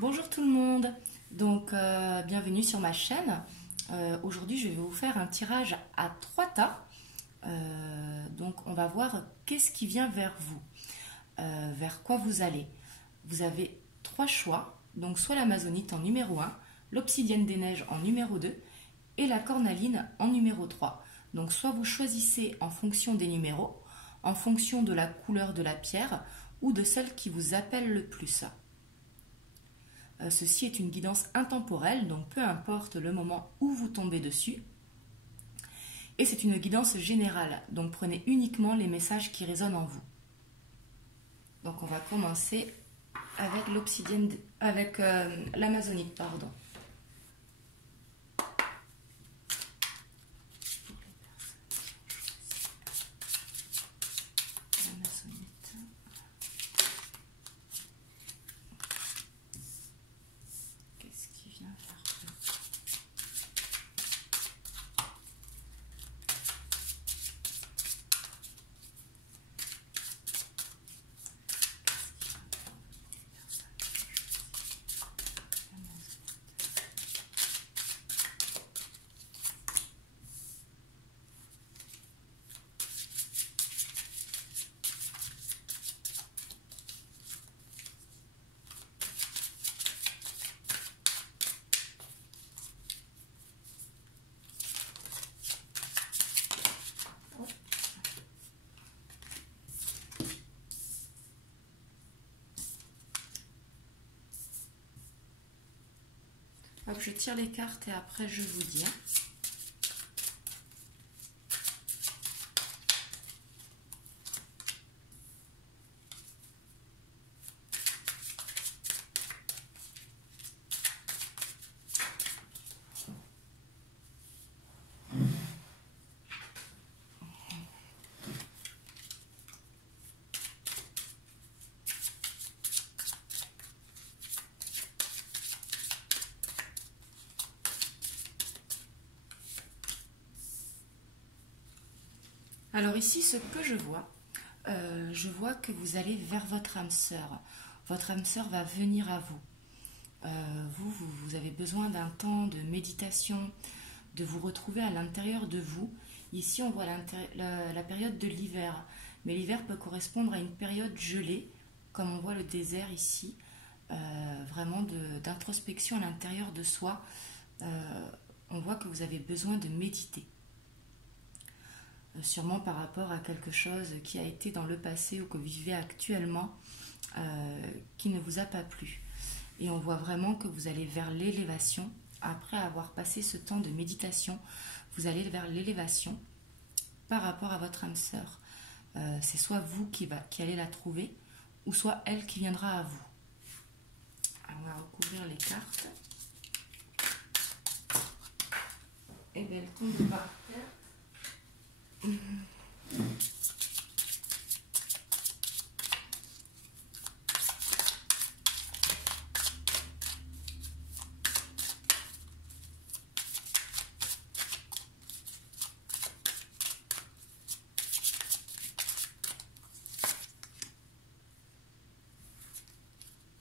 Bonjour tout le monde, donc bienvenue sur ma chaîne. Aujourd'hui je vais vous faire un tirage à 3 tas. Donc on va voir qu'est-ce qui vient vers vous, vers quoi vous allez. Vous avez 3 choix, donc soit l'amazonite en numéro 1, l'obsidienne des neiges en numéro 2 et la cornaline en numéro 3. Donc soit vous choisissez en fonction des numéros, en fonction de la couleur de la pierre ou de celle qui vous appelle le plus. Ceci est une guidance intemporelle, donc peu importe le moment où vous tombez dessus. Et c'est une guidance générale, donc prenez uniquement les messages qui résonnent en vous. Donc on va commencer avec l'obsidienne, avec l'amazonite, pardon. Hop, je tire les cartes et après je vous dis. Alors ici, ce que je vois que vous allez vers votre âme sœur. Votre âme sœur va venir à vous. Vous avez besoin d'un temps de méditation, de vous retrouver à l'intérieur de vous. Ici, on voit la période de l'hiver. Mais l'hiver peut correspondre à une période gelée, comme on voit le désert ici. Vraiment d'introspection à l'intérieur de soi. On voit que vous avez besoin de méditer. Sûrement par rapport à quelque chose qui a été dans le passé ou que vous vivez actuellement qui ne vous a pas plu. Et on voit vraiment que vous allez vers l'élévation. Après avoir passé ce temps de méditation, vous allez vers l'élévation par rapport à votre âme sœur. C'est soit vous qui allez la trouver ou soit elle qui viendra à vous. Alors on va recouvrir les cartes. Et bien elle tombe par terre.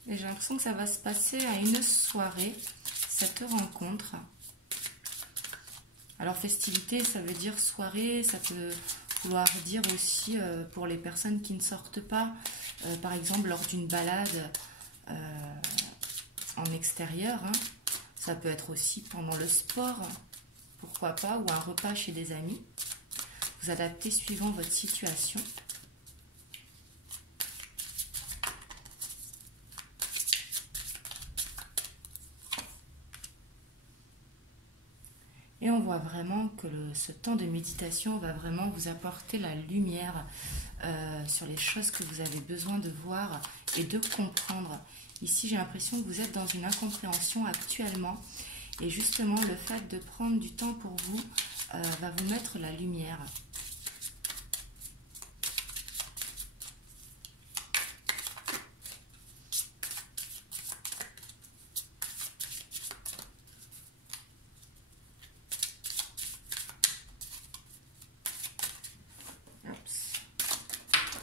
Et j'ai l'impression que ça va se passer à une soirée, cette rencontre. Alors festivité, ça veut dire soirée, ça peut vouloir dire aussi pour les personnes qui ne sortent pas, par exemple lors d'une balade en extérieur. Hein. Ça peut être aussi pendant le sport, pourquoi pas, ou un repas chez des amis. Vous adaptez suivant votre situation. Et on voit vraiment que ce temps de méditation va vraiment vous apporter la lumière sur les choses que vous avez besoin de voir et de comprendre. Ici, j'ai l'impression que vous êtes dans une incompréhension actuellement. Et justement, le fait de prendre du temps pour vous va vous mettre la lumière.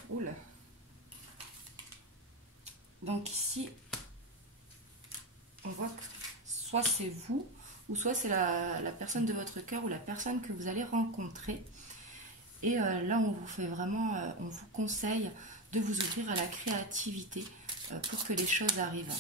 Oula. Donc ici, on voit que soit c'est vous, ou soit c'est la personne de votre cœur ou la personne que vous allez rencontrer. Et là, on vous fait vraiment, on vous conseille de vous ouvrir à la créativité pour que les choses arrivent.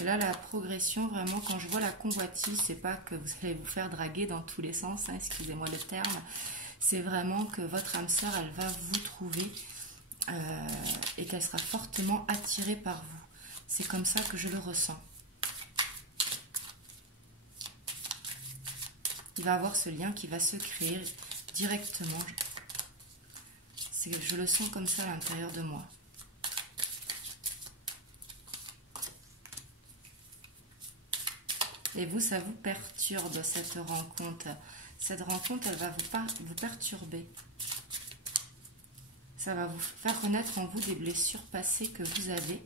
Et là, la progression, vraiment, quand je vois la convoitise, c'est pas que vous allez vous faire draguer dans tous les sens, hein, excusez-moi le terme. C'est vraiment que votre âme sœur, elle va vous trouver et qu'elle sera fortement attirée par vous. C'est comme ça que je le ressens. Il va y avoir ce lien qui va se créer directement. Je le sens comme ça à l'intérieur de moi. Et vous, ça vous perturbe cette rencontre. Cette rencontre, elle va vous perturber. Ça va vous faire renaître en vous des blessures passées que vous avez.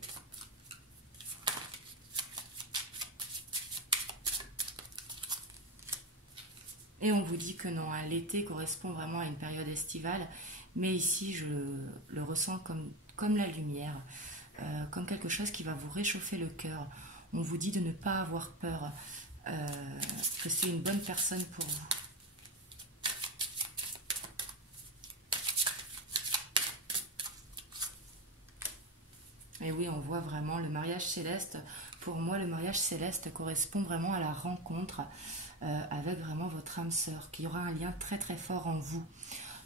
Et on vous dit que non, hein, l'été correspond vraiment à une période estivale. Mais ici, je le ressens comme la lumière, comme quelque chose qui va vous réchauffer le cœur. On vous dit de ne pas avoir peur, que c'est une bonne personne pour vous. Et oui, on voit vraiment le mariage céleste. Pour moi, le mariage céleste correspond vraiment à la rencontre avec vraiment votre âme sœur, qui aura un lien très très fort en vous.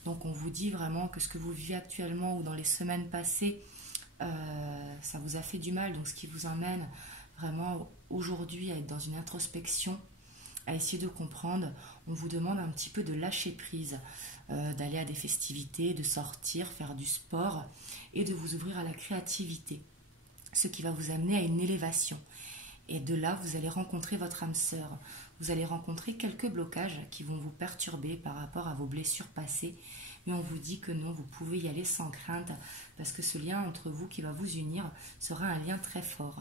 Donc on vous dit vraiment que ce que vous vivez actuellement ou dans les semaines passées, ça vous a fait du mal. Donc ce qui vous emmène vraiment aujourd'hui à être dans une introspection, à essayer de comprendre. On vous demande un petit peu de lâcher prise, d'aller à des festivités, de sortir, faire du sport et de vous ouvrir à la créativité. Ce qui va vous amener à une élévation. Et de là, vous allez rencontrer votre âme sœur. Vous allez rencontrer quelques blocages qui vont vous perturber par rapport à vos blessures passées. Mais on vous dit que non, vous pouvez y aller sans crainte parce que ce lien entre vous qui va vous unir sera un lien très fort.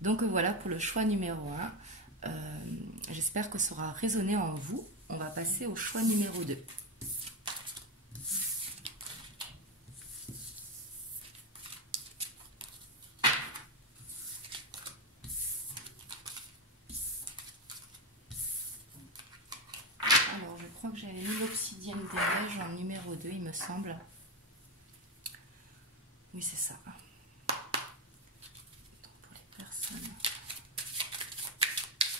Donc voilà pour le choix numéro 1. J'espère que ça aura résonné en vous. On va passer au choix numéro 2. Alors, je crois que j'avais mis l'obsidienne des neiges en numéro 2, il me semble. Oui, c'est ça. Donc, pour les personnes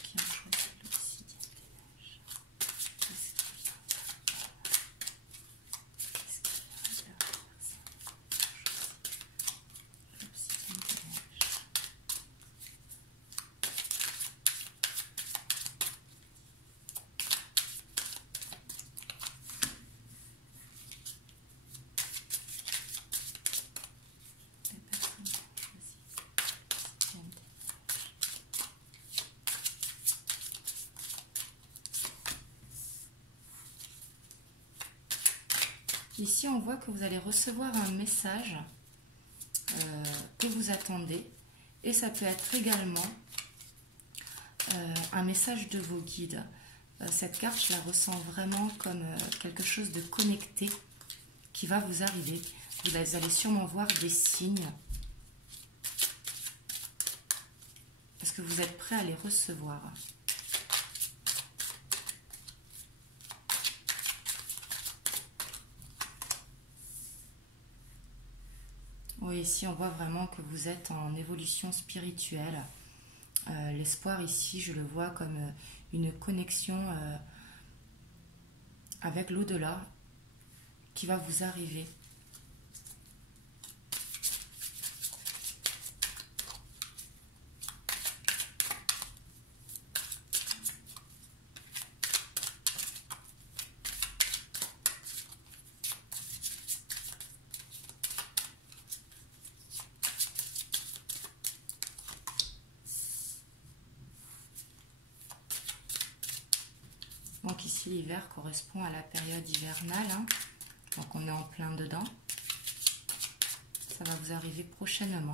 qui ont choisi l'obsidienne des neiges, qu'est-ce qu'il y a la personne qui a choisi l'obsidienne des neiges? Ici, on voit que vous allez recevoir un message que vous attendez. Et ça peut être également un message de vos guides. Cette carte, je la ressens vraiment comme quelque chose de connecté qui va vous arriver. Vous allez sûrement voir des signes. Parce que vous êtes prêt à les recevoir. Oui, ici on voit vraiment que vous êtes en évolution spirituelle. L'espoir ici, je le vois comme une connexion avec l'au-delà qui va vous arriver. Donc ici, l'hiver correspond à la période hivernale. Hein. Donc on est en plein dedans. Ça va vous arriver prochainement.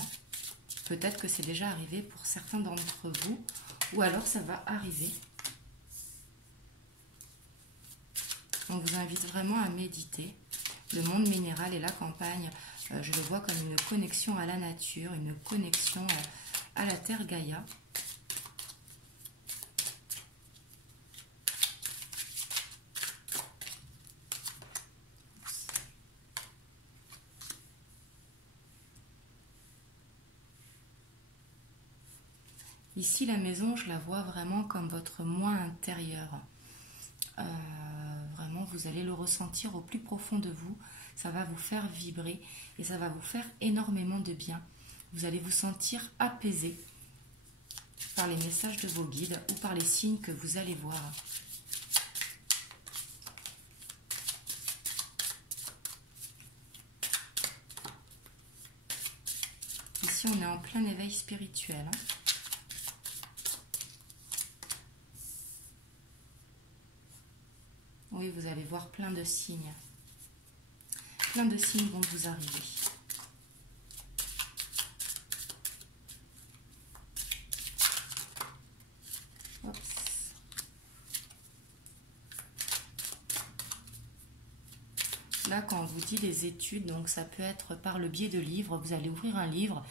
Peut-être que c'est déjà arrivé pour certains d'entre vous, ou alors ça va arriver. On vous invite vraiment à méditer. Le monde minéral et la campagne, je le vois comme une connexion à la nature, une connexion à la terre Gaïa. Ici, la maison, je la vois vraiment comme votre moi intérieur. Vraiment, vous allez le ressentir au plus profond de vous. Ça va vous faire vibrer et ça va vous faire énormément de bien. Vous allez vous sentir apaisé par les messages de vos guides ou par les signes que vous allez voir. Ici, on est en plein éveil spirituel. Oui, vous allez voir plein de signes. Plein de signes vont vous arriver. Oups. Là, quand on vous dit des études, donc ça peut être par le biais de livres, vous allez ouvrir un livre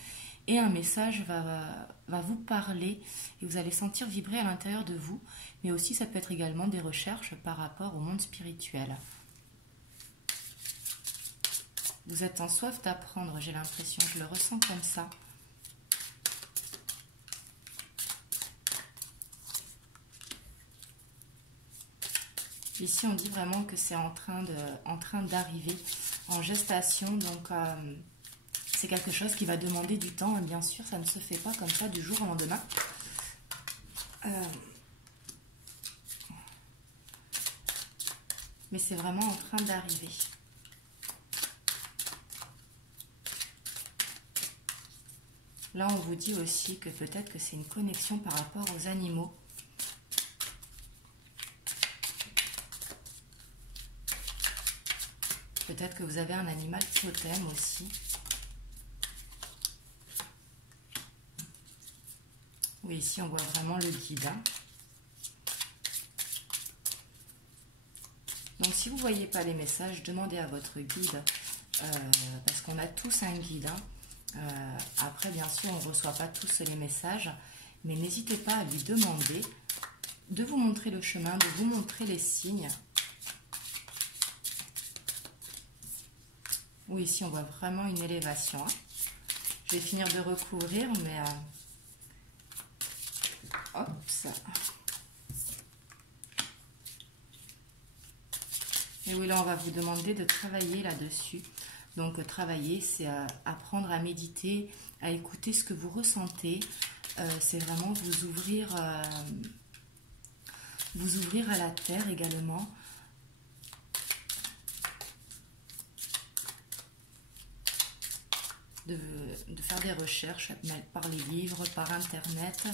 et un message va vous parler et vous allez sentir vibrer à l'intérieur de vous, mais aussi ça peut être également des recherches par rapport au monde spirituel. Vous êtes en soif d'apprendre, j'ai l'impression, je le ressens comme ça. Ici, on dit vraiment que c'est en train d'arriver, en gestation, donc c'est quelque chose qui va demander du temps, et bien sûr, ça ne se fait pas comme ça du jour au lendemain. Mais c'est vraiment en train d'arriver. Là, on vous dit aussi que peut-être que c'est une connexion par rapport aux animaux. Peut-être que vous avez un animal totem aussi. Oui, ici, on voit vraiment le guide. Donc, si vous ne voyez pas les messages, demandez à votre guide, parce qu'on a tous un guide. Après, bien sûr, on ne reçoit pas tous les messages, mais n'hésitez pas à lui demander de vous montrer le chemin, de vous montrer les signes. Oui, ici, on voit vraiment une élévation. Je vais finir de recouvrir, mais... hop, ça. Et oui, là, on va vous demander de travailler là-dessus. Donc, travailler, c'est apprendre à méditer, à écouter ce que vous ressentez. C'est vraiment vous ouvrir à la terre également. De faire des recherches par les livres, par Internet.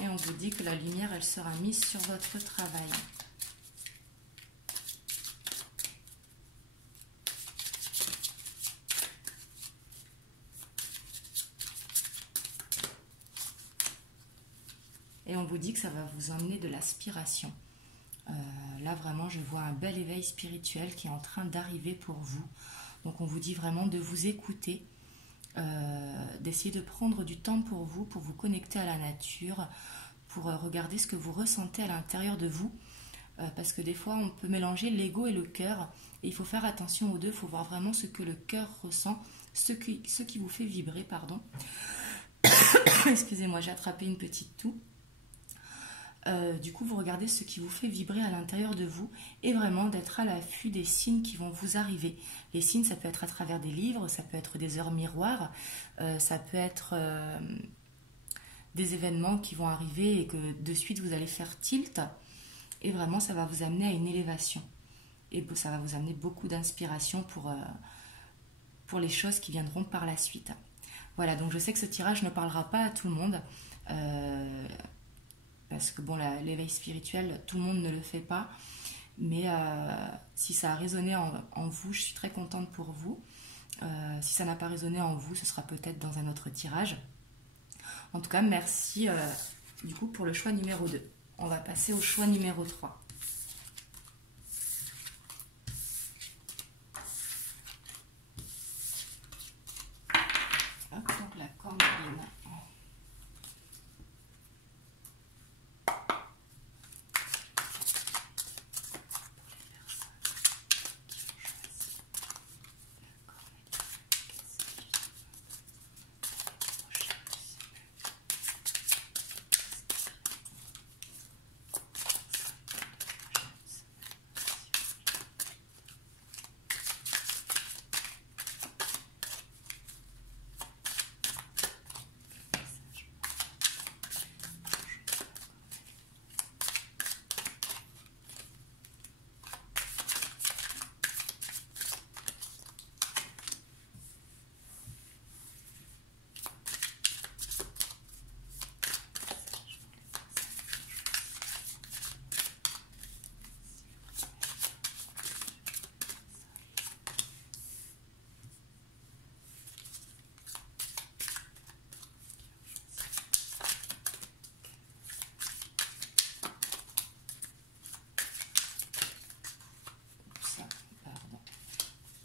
Et on vous dit que la lumière, elle sera mise sur votre travail. Et on vous dit que ça va vous emmener de l'aspiration. Là, vraiment, je vois un bel éveil spirituel qui est en train d'arriver pour vous. Donc, on vous dit vraiment de vous écouter, d'essayer de prendre du temps pour vous connecter à la nature, pour regarder ce que vous ressentez à l'intérieur de vous. Parce que des fois, on peut mélanger l'ego et le cœur. Et il faut faire attention aux deux. Il faut voir vraiment ce que le cœur ressent, ce qui vous fait vibrer, pardon. Excusez-moi, j'ai attrapé une petite toux. Du coup, vous regardez ce qui vous fait vibrer à l'intérieur de vous et vraiment d'être à l'affût des signes qui vont vous arriver. Les signes, ça peut être à travers des livres, ça peut être des heures miroirs, ça peut être des événements qui vont arriver et que de suite vous allez faire tilt. Et vraiment, ça va vous amener à une élévation. Et ça va vous amener beaucoup d'inspiration pour les choses qui viendront par la suite. Voilà, donc je sais que ce tirage ne parlera pas à tout le monde. Parce que bon, l'éveil spirituel, tout le monde ne le fait pas. Mais si ça a résonné en vous, je suis très contente pour vous. Si ça n'a pas résonné en vous, ce sera peut-être dans un autre tirage. En tout cas, merci du coup pour le choix numéro 2. On va passer au choix numéro 3. Hop, donc la cornemuse.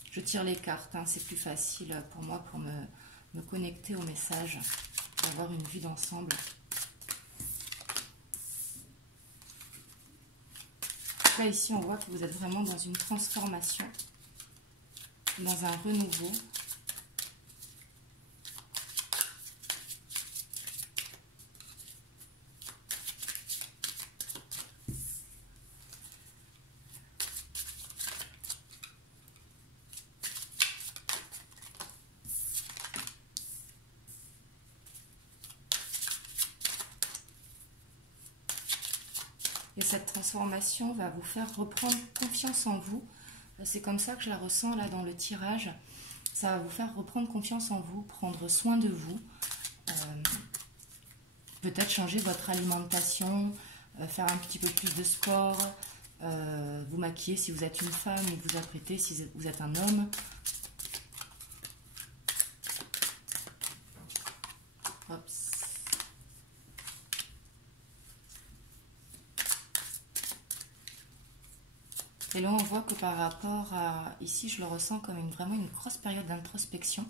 Je tire les cartes, hein, c'est plus facile pour moi pour me connecter au message, avoir une vue d'ensemble. Là, ici, on voit que vous êtes vraiment dans une transformation, dans un renouveau. Et cette transformation va vous faire reprendre confiance en vous. C'est comme ça que je la ressens là dans le tirage. Ça va vous faire reprendre confiance en vous, prendre soin de vous. Peut-être changer votre alimentation, faire un petit peu plus de sport, vous maquiller si vous êtes une femme ou vous apprêter si vous êtes un homme. Hop. Et là, on voit que par rapport à... Ici, je le ressens comme vraiment une grosse période d'introspection.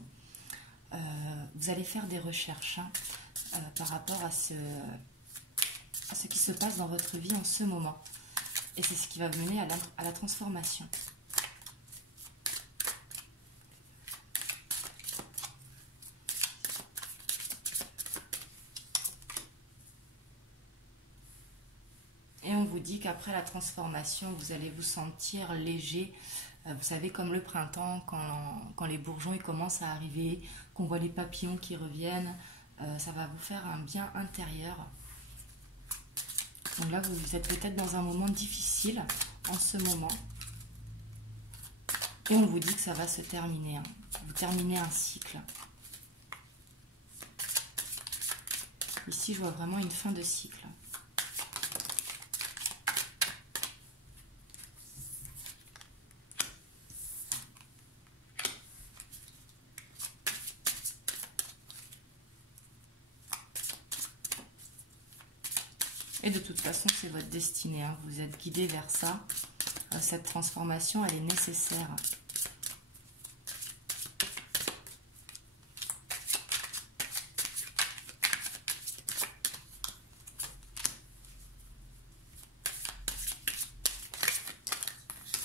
Vous allez faire des recherches hein, par rapport à ce qui se passe dans votre vie en ce moment. Et c'est ce qui va mener à la transformation. Et on vous dit qu'après la transformation, vous allez vous sentir léger. Vous savez, comme le printemps, quand les bourgeons ils commencent à arriver, qu'on voit les papillons qui reviennent, ça va vous faire un bien intérieur. Donc là, vous êtes peut-être dans un moment difficile en ce moment. Et on vous dit que ça va se terminer. Hein. Vous terminez un cycle. Ici, je vois vraiment une fin de cycle. Et de toute façon, c'est votre destinée. Hein. Vous êtes guidé vers ça. Cette transformation, elle est nécessaire.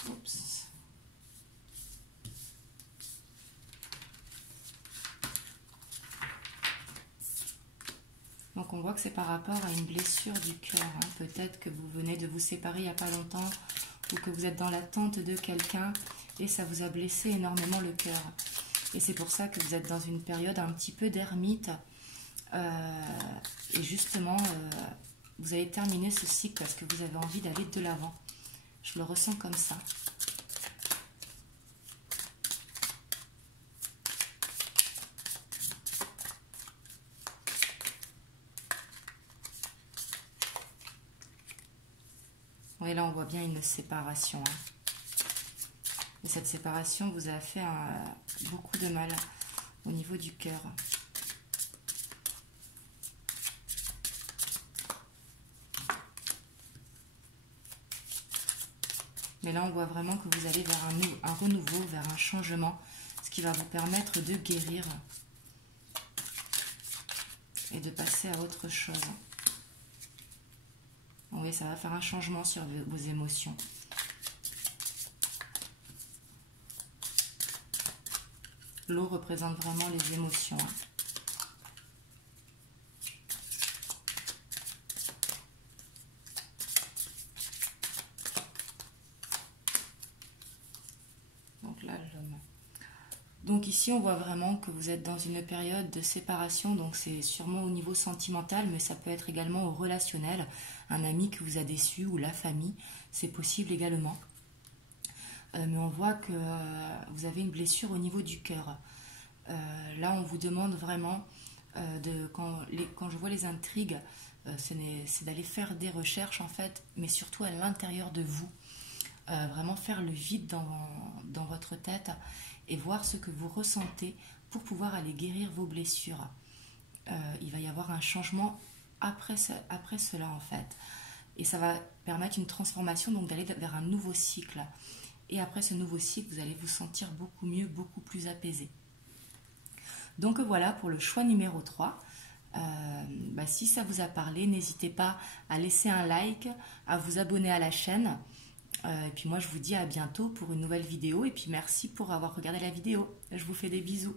Oups. Donc on voit que c'est par rapport à une blessure du cœur. Hein. Peut-être que vous venez de vous séparer il n'y a pas longtemps ou que vous êtes dans l'attente de quelqu'un et ça vous a blessé énormément le cœur. Et c'est pour ça que vous êtes dans une période un petit peu d'ermite. Et justement, vous allez terminer ce cycle parce que vous avez envie d'aller de l'avant. Je le ressens comme ça. Oui, là, on voit bien une séparation. Hein. Et cette séparation vous a fait beaucoup de mal au niveau du cœur. Mais là, on voit vraiment que vous allez vers un renouveau, vers un changement, ce qui va vous permettre de guérir et de passer à autre chose. Oui, ça va faire un changement sur vos émotions. L'eau représente vraiment les émotions. Hein. Donc là, donc ici, on voit vraiment que vous êtes dans une période de séparation. Donc c'est sûrement au niveau sentimental, mais ça peut être également au relationnel. Un ami qui vous a déçu ou la famille, c'est possible également. Mais on voit que vous avez une blessure au niveau du cœur. Là, on vous demande vraiment, quand je vois les intrigues, c'est d'aller faire des recherches en fait, mais surtout à l'intérieur de vous. Vraiment faire le vide dans votre tête et voir ce que vous ressentez pour pouvoir aller guérir vos blessures. Il va y avoir un changement après cela en fait. Et ça va permettre une transformation, donc d'aller vers un nouveau cycle. Et après ce nouveau cycle, vous allez vous sentir beaucoup mieux, beaucoup plus apaisé. Donc voilà pour le choix numéro 3. Si ça vous a parlé, n'hésitez pas à laisser un like, à vous abonner à la chaîne. Et puis moi je vous dis à bientôt pour une nouvelle vidéo. Et puis merci pour avoir regardé la vidéo. Je vous fais des bisous.